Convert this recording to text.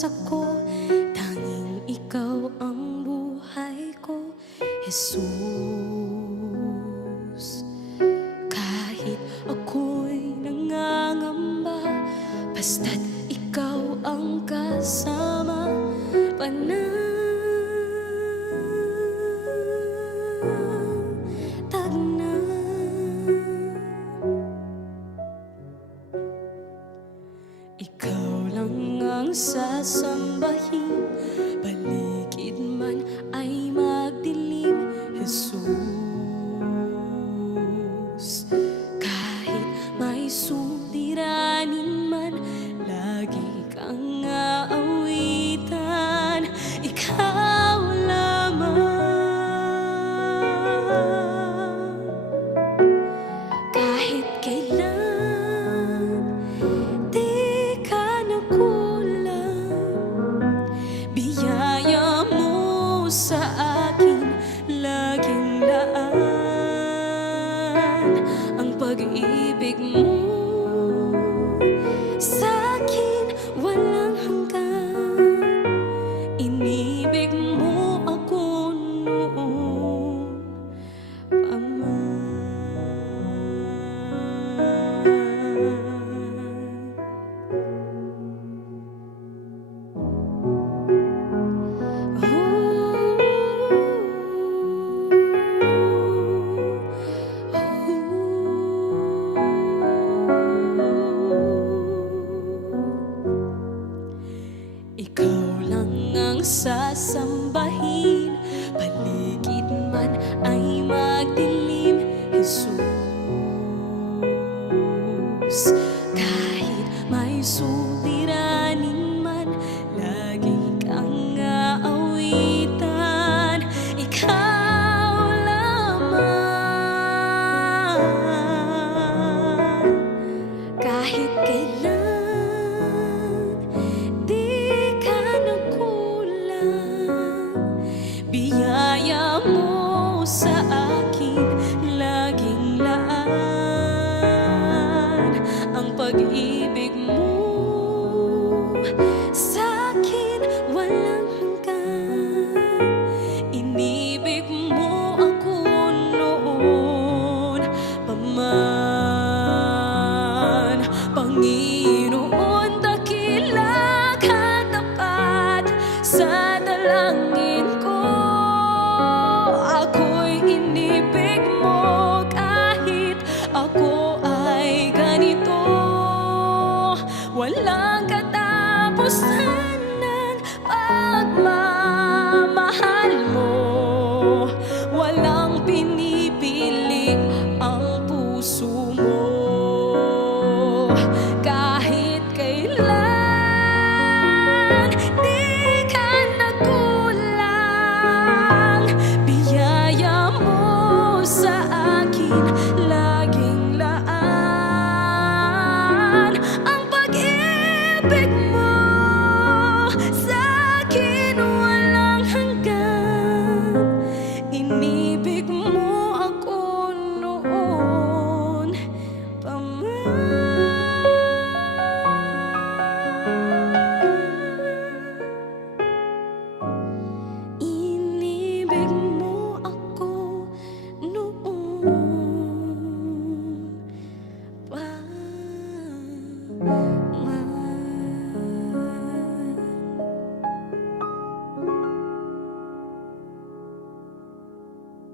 puso ko, tanging ikaw ang buhay ko, Jesus. Kahit ako'y nangangamba, basta't ikaw ang kasama, panatag na. Ikaw lang ang sasambahin, paligid man ay magdilim, Jesus. Kahit may suliranin man, lagi kang aawitan, ikaw lamang. Kahit kailan di ka nakulang, biyaya mo sa akin laging laan. Ang pag-ibig mo sa'kin walang hanggan, inibig mo ako noon pa man. Ikaw lang ang sasambahin, paligid man ay magdilim, Jesus. Kahit may suliranin man, lagi kang aawitan, ikaw lamang. Kahit kailan biyaya mo sa akin laging laan. Ang pag-ibig mo sa'kin walang hanggan, inibig mo ako noon pa man. Panginoon, dakila ka tapat sa dalangin ko. Ako'y inibig mo kahit ako ay ganito, walang katapusan.